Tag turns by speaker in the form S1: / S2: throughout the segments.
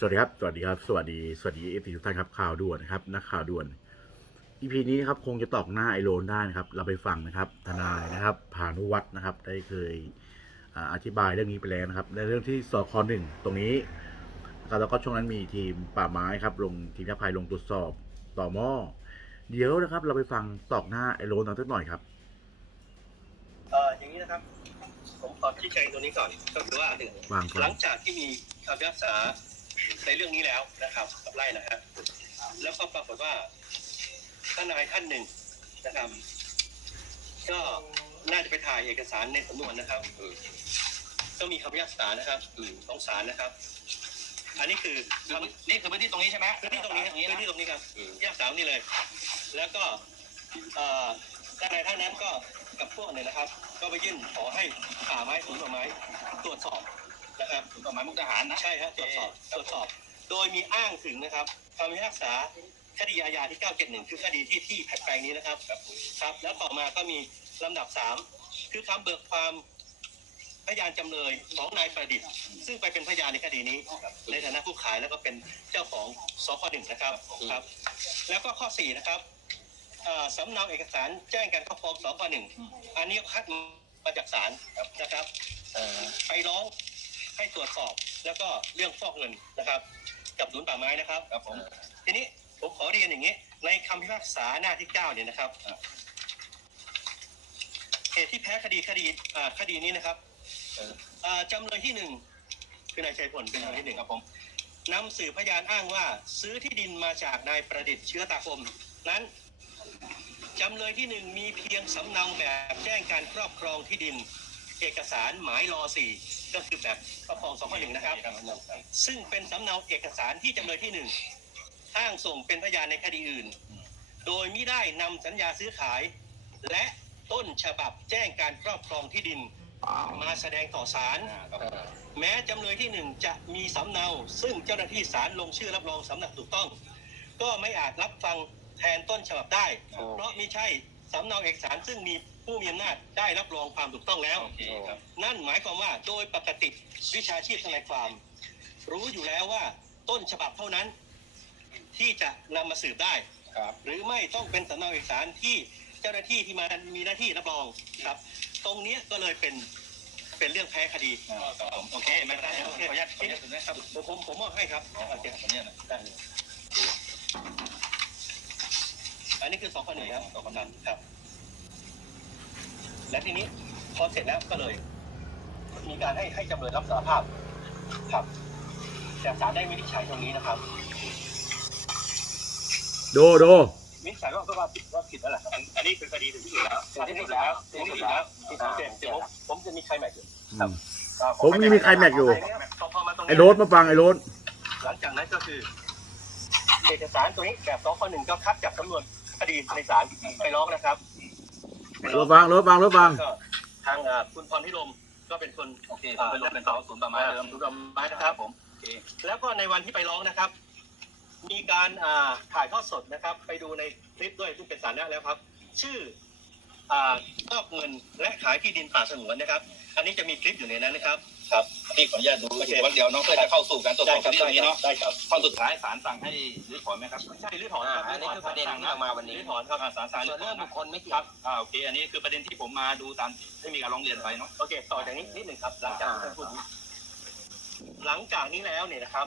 S1: สวัสดีครับ สวัสดีครับ สวัสดี สวัสดีเอฟทุกท่านครับ ข่าวด่วนนะครับ นักข่าวด่วนอีพีนี้นะครับคงจะตอกหน้าไอโรนได้นะครับ เราไปฟังนะครับ ทนายนะครับพานุวัฒน์นะครับ ได้เคยอ่าอธิบายเรื่องนี้ไปแล้วนะครับ ในเรื่องที่สคหนึ่งตรงนี้นะครับแล้วก็ช่วงนั้นมีทีมป่าไม้ครับ ลงทีมนักภัยลงตรวจสอบต่อหม้อ เดี๋ยวนะครับ เราไปฟังตอกหน้าไอโรนกันสักหน่อยครับ
S2: เอ่อ อย่างนี้นะครับ ผมขอชี้แจงตัวนี้ก่อน ก็คือว่าหนึ่ง
S1: วางก่อน
S2: หลังจากที่มีคำพิพากษา ในเรื่องนี้แล้วนะครับกับไล่นะฮะแล้วก็ปรากฏว่าทนายท่านหนึ่งนะครับ ก็น่าจะไปถ่ายเอกสารในสำนวนนะครับก็มีคำพิพากษานะครับของศาลนะครับ อันนี้คือคำ
S3: นี่คือพื้นที่ตรงนี้ใช่ไหม
S2: พื้นที่ตรงนี้ครับพื้นที่ตรงนี้ครับแยกสามนี่เลย แล้วก็เอ่อทนายท่านนั้นก็กับพวกเนี่ยนะครับ ก็ไปยื่นขอให้ป่าไม้ศูนย์ป่าไม้ตรวจสอบ นะครับ
S3: กฎหมายมุกดาหารนะ
S2: ใช่ฮะตรวจสอบตรวจสอบ โดยมีอ้างถึงนะครับคำพิพากษาคดีอาญาที่ 971 คือคดีที่ที่แปลงนี้นะครับครับ แล้วต่อมาก็มีลำดับ 3 คือคำเบิกความพยานจำเลยของนายประดิษฐ์ ซึ่งไปเป็นพยานในคดีนี้ ในฐานะผู้ขายแล้วก็เป็นเจ้าของสคหนึ่งนะครับครับ แล้วก็ข้อ 4 นะครับเอ่อสำเนาเอกสารแจ้งการครอบครองสคหนึ่งอันนี้คัดมาจากศาลนะครับเอ่อไปร้อง ให้ตรวจสอบแล้วก็เรื่องฟอกเงินนะครับ กับศูนย์ป่าไม้นะครับ
S3: ครับผม
S2: ทีนี้ผมขอเรียนอย่างนี้ ในคำพิพากษาหน้าที่9เนี่ยนะครับเหตุที่แพ้คดีคดีคดีนี้นะครับจำเลยที่หนึ่งคือนายชัยพลเป็นจำเลยที่หนึ่งครับผมนำสื่อพยานอ้างว่า ซื้อที่ดินมาจากนายประดิษฐ์เชื้อตาคม นั้นจำเลยที่หนึ่งมีเพียงสำเนาแบบแจ้งการครอบครองที่ดิน เอกสารหมายรอสี่ก็คือแบบครอบครองสองข้อหนึ่งนะครับ ซึ่งเป็นสำเนาเอกสารที่จำเลยที่หนึ่งอ้างส่งเป็นพยานในคดีอื่น โดยมิได้นำสัญญาซื้อขาย และต้นฉบับแจ้งการครอบครองที่ดิน มาแสดงต่อศาลแม้จำเลยที่หนึ่งจะมีสำเนา ซึ่งเจ้าหน้าที่ศาลลงชื่อรับรองสำเนาถูกต้อง ก็ไม่อาจรับฟังแทนต้นฉบับได้ เพราะมิใช่ สำเนาเอกสารซึ่งมีผู้มีอำนาจได้รับรองความถูกต้องแล้ว
S3: โอเคครับ
S2: นั่นหมายความว่าโดยปกติวิชาชีพทนายความ รู้อยู่แล้วว่าต้นฉบับเท่านั้น ที่จะนำมาสืบได้
S3: ครับ
S2: หรือไม่ต้องเป็นสำเนาเอกสารที่เจ้าหน้าที่ที่มามีหน้าที่รับรองครับ ตรงเนี้ยก็เลยเป็นเป็นเรื่องแพ้คดี
S3: ครับผมโอเคไม่เป็นไรขออนุญาตขออนุญาตถึงนะครับ
S2: ผมผมผมมอบให้ครับ
S3: โอ
S2: โอ
S3: เค
S2: เค
S3: ขออนุญาตนะ
S2: ได้เลยอั นนี้คือสองคนหนึ่งครับสองคนนั้นครับ และทีนี้พอเสร็จแล้วก็เลย มีการให้ให้จำเลยรับสารภาพครับแต่ศาลได้วินิจฉัยตรงนี้นะครับ
S1: โดโด
S2: วินิจฉัยว่าว่าผิดว่าผิดแล้วแหละอันอันนี้คือคดีถึงที่สุดแล้วถึงที่สุดแล้วถึงที่สุดแล้วที่สุดแล้วเดี๋ยวผมผมจะมีใครแม็กซ์อยู่
S1: อืมผมยังมีใครแม็กซ์อยู่
S2: พอพอมาตรง
S1: ไอ
S2: นี้
S1: โรนมาฟังไอโรน
S2: หลังจากนั้นก็คือเอกสารตัวนี้แบบสองข้อหนึ่งก็คัดจากสำนวนค ดีในศาลไปร้องนะครับไป
S1: รถฟังรถฟังรถฟัง
S2: ก็ทางอ่าคุณพรพิรมก็เป็นคน
S3: โอเคผมไปลงเป็นสองศูนย์ป่าไม้เดิม
S2: ดูดไม้นะครับ
S3: ผมโอเค
S2: แล้วก็ในวันที่ไปร้องนะครับ มีการอ่าถ่ายทอดสดนะครับ ไปดูในคลิปด้วยซึ่งเป็นสาธารณะแล้วครับ ชื่ออ่านอกเงินและขายที่ดินป่าสงวนนะครับ อันนี้จะมีคลิปอยู่ในนั้นนะครับ
S3: ครับพี่ขออนุญาตดูอีกวันเดียวน้องเพื่อจะเข้าสู่การตรวจส
S2: ได้
S3: อบ
S2: ครับ
S3: ที่ตรงนี้เนาะ
S2: ได้ครับ
S3: ข้อสุดท้ายศาลสั่งให้รื้อถอนไหมครับ
S2: ใช่หรือถอนครับ
S3: อ่าอันนี้คือประเด็นที่ออกมาวันนี้
S2: หรือถอนครับ
S3: อ่าศาลสั่งรื้อถอนบุคคลไม่ครับอ่าโอเคอันนี้คือประเด็นที่ผมมาดูตามที่มีการร้องเรียนไปเนาะ
S2: โอเค ต่อจากนี้นิดหนึ่งครับ หลังจากที่ท่านพูดนี้หลังจากนี้แล้วเนี่ยนะครับ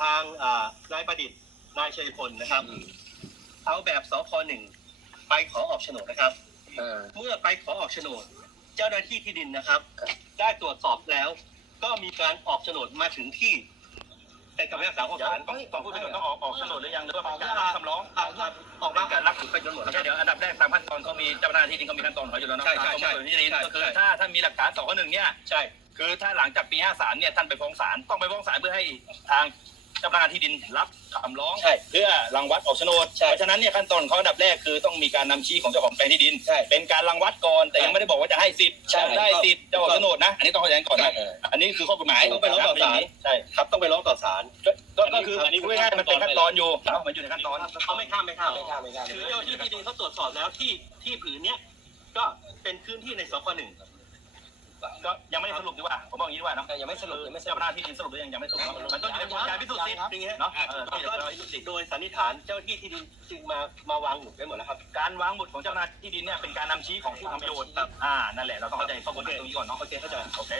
S2: ทางอ่านายประดิษฐ์นายชัยพลนะครับ เอาแบบสคหนึ่งไปขอออกโฉนดนะครับเมื่อไปขอออกโฉนด เจ้าหน้าที่ที่ดินนะครับ ได้ตรวจสอบแล้ว ก็มีการออกโฉนดมาถึงที่เป็นคำพิพากษาของ
S3: เดี๋ยว
S2: ศาล
S3: ต้องต้องพูดไปก่อนต้องออกออกโฉนดหรือยังหรือว่าเป็นการรับคำร้อง
S2: ออกมาออกมาการรับถึงไปจนหมดแล้ว
S3: เดี๋ยวอันดับแรกตามขั้นตอนเขามีเจ้าหน้าที่ดินเขามีขั้นตอนเขาอยู่แล้วนะ
S2: ใช่ใช่ใช่
S3: ตามกรมที่ดิน
S2: ใช่
S3: ก็คือ
S2: ใช่
S3: ถ้าถ้ามีหลักฐานสองข้อหนึ่งเนี่ย
S2: ใช่
S3: คือถ้าหลังจากปี53เนี่ยท่านไปฟ้องศาลต้องไปฟ้องศาลเพื่อให้ทางเจ้าพนักงานที่ดินรับคำร้อง
S2: ใช่
S3: เพื่อรังวัดออกโฉนด
S2: ใช่
S3: เพราะฉะนั้นเนี่ยขั้นตอนของเขาอันดับแรกคือต้องมีการนำชี้ของเจ้าของแปลงที่ดิน
S2: ใช่
S3: เป็นการรังวัดก่อนแต่ยังไม่ได้บอกว่าจะให้สิทธิ์
S2: ใช่
S3: จะได้สิทธิ์จะออกโฉนดนะ อันนี้ต้องเข้าใจก่อนนะอันนี้คือข้อกฎหมาย
S2: ต้องไปร้องต่อศาล
S3: ใช่
S2: ครับต้องไปร้องต่อศาล
S3: ก็ก็ก็คือพูดง่ายๆมันเป็นขั้นตอนอยู่เนาะมันอยู่ในขั้นตอน
S2: เขาไม่ข้ามไม่ข้าม
S4: ไม่ข้ามไม่ข้าม
S2: คือเจ้าที่ที่ดินเขาตรวจสอบแล้วที่ที่ผืนเนี้ยก็เป็นพื้นที่ในสคหนึ่ง
S3: ก็ยังไม่ได้สรุปดีกว่า ผมบอกอย่างนี้ดีกว่าเนาะ
S4: ยังไม่สรุปยังไม่ส
S3: เจ้า
S4: รุ
S3: ห
S4: ป
S3: น้าที่ดินสรุปหรือยังยังไม่สรุปมันต้องอยู่ในกระบวนการพิสูจน์สิทธิ์
S2: อย่างเงี้ย
S3: เนาะเออต้องอยู่ในกระบวนการพิสูจน์สิทธิ์
S2: โดยสันนิษฐานเจ้าหน้าที่ที่ดินจึงมามาวางหมุดไว้หมดแล้วครับ
S3: การวางหมุดของเจ้าหน้าที่ดินเนี่ยเป็นการนำชี้ของผู้ทำประโยชน์อ่านั่นแหละเราต้องเข้าใจข้อกฎหมายตรงนี้ก่อนเนาะ
S2: โอเคเข้าใจ
S3: โอเค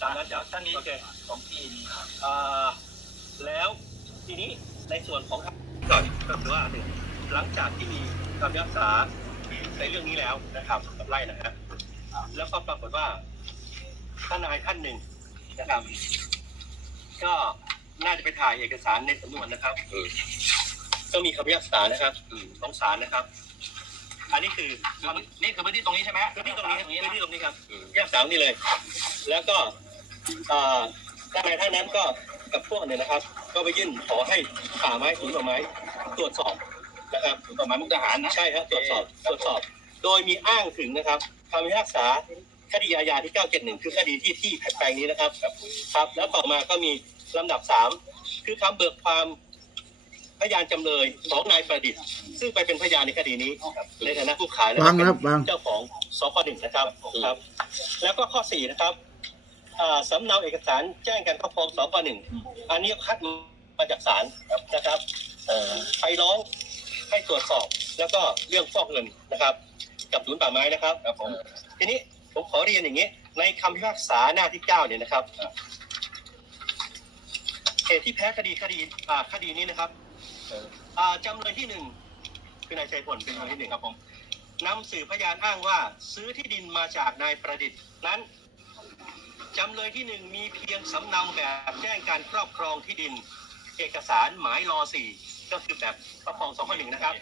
S2: ตามนั้นจ้ะ
S3: ท่านนี้
S2: โอเค
S3: ของที่นี้
S2: อ่าแล้วทีนี้ในส่วนของก่อนก็คือว่าหนึ่งหลังจากที่มีคำพิพากษาในเรื่องนี้แล้วนะครับกับไล่นะฮะแล้วก็ปรากฏว่า ทนายท่านหนึ่งนะครับ ก็น่าจะไปถ่ายเอกสารในสำนวนนะครับก็มีคำพิพากษานะครับของศาลนะครับ อันนี้คือ
S3: นี่คือพื้นที่ตรงนี้ใช่ไหม
S2: พื้นที่ตรงนี้ครับ
S3: ตรงนี้
S2: พื้นที่
S3: นะ
S2: ตรงนี้ครับแยกสามนี่เลย แล้วก็อ่าทนายท่านนั้นก็กับพวกเนี่ยนะครับ ก็ไปยื่นขอให้ป่าไม้ศูนย์ป่าไม้ตรวจสอบนะครับ
S3: ต่อมามุกดาหารนะ
S2: ใช่ครับตรวจสอบตรวจสอบ โดยมีอ้างถึงนะครับคำพิพากษา คดีอาญาที่ 971 คือคดีที่ที่แปลงนี้นะครับ ครับ แล้วต่อมาก็มีลำดับ 3 คือคำเบิกความพยานจำเลยของนายประดิษฐ์ ซึ่งไปเป็นพยานในคดีนี้ในฐานะผู้ขายและ
S1: ฟังนะครับฟัง
S2: เจ้าของสพหนึ่งนะครับครับ แล้วก็ข้อ4นะครับอ่าสำเนาเอกสารแจ้งการครอบครองสพหนึ่งอันนี้คัดมาจากศาลนะครับเอ่อไปร้องให้ตรวจสอบ แล้วก็เรื่องฟอกเงินนะครับ กับศูนย์ป่าไม้นะครับ
S3: ครับผม
S2: ทีนี้ ผมขอเรียนอย่างนี้ ในคำพิพากษาหน้าที่เก้าเนี่ยนะครับเหตุที่แพ้คดีคดีอ่าคดีนี้นะครับอ่าจำเลยที่หนึ่งคือนายชัยพลเป็นจำเลยที่หนึ่งครับผมนำสื่อพยานอ้างว่า ซื้อที่ดินมาจากนายประดิษฐ์นั้นจำเลยที่หนึ่งมีเพียงสำเนาแบบแจ้งการครอบครองที่ดิน เอกสารหมายรอสี่ก็คือแบบครอบครองสองข้อหนึ่งนะครับ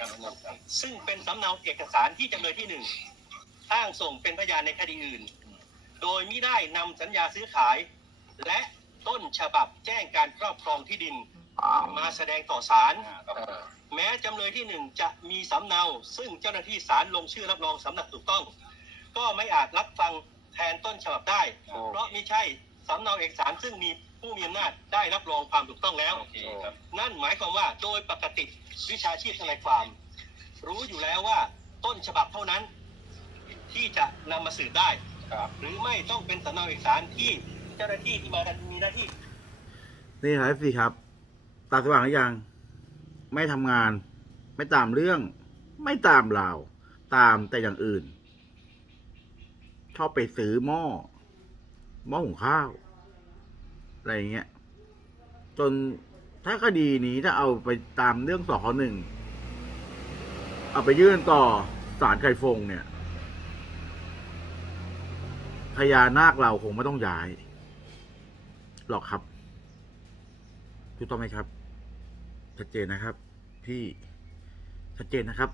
S2: ซึ่งเป็นสำเนาเอกสารที่จำเลยที่หนึ่ง อ้างส่งเป็นพยานในคดีอื่น โดยมิได้นำสัญญาซื้อขาย และต้นฉบับแจ้งการครอบครองที่ดิน มาแสดงต่อศาลแม้จำเลยที่หนึ่งจะมีสำเนา ซึ่งเจ้าหน้าที่ศาลลงชื่อรับรองสำนักถูกต้อง ก็ไม่อาจรับฟังแทนต้นฉบับได้ เพราะมิใช่สำเนาเอกสารซึ่งมีผู้มีอำนาจได้รับรองความถูกต้องแล้ว นั่นหมายความว่าโดยปกติวิชาชีพทนายความ รู้อยู่แล้วว่าต้นฉบับเท่านั้น ที่จะนำมาสืบได้
S3: ครับ
S2: หรือไม่ต้องเป็นสำเนาเอกสารที่เจ้าหน้าที่ที่มามีหน้าที่
S1: นี่ครับสิครับ ตาสว่างหรือยัง ไม่ทำงาน ไม่ตามเรื่อง ไม่ตามราว ตามแต่อย่างอื่น ชอบไปซื้อหม้อ หม้อหุงข้าว อะไรอย่างเงี้ย จนถ้าคดีนี้ถ้าเอาไปตามเรื่องสอหนึ่ง เอาไปยื่นต่อศาลไก่ฟงเนี่ย พญานาคเราคงไม่ต้องย้าย หรอกครับถูกต้องไหมครับชัดเจนนะครับ พี่ชัดเจนนะครับ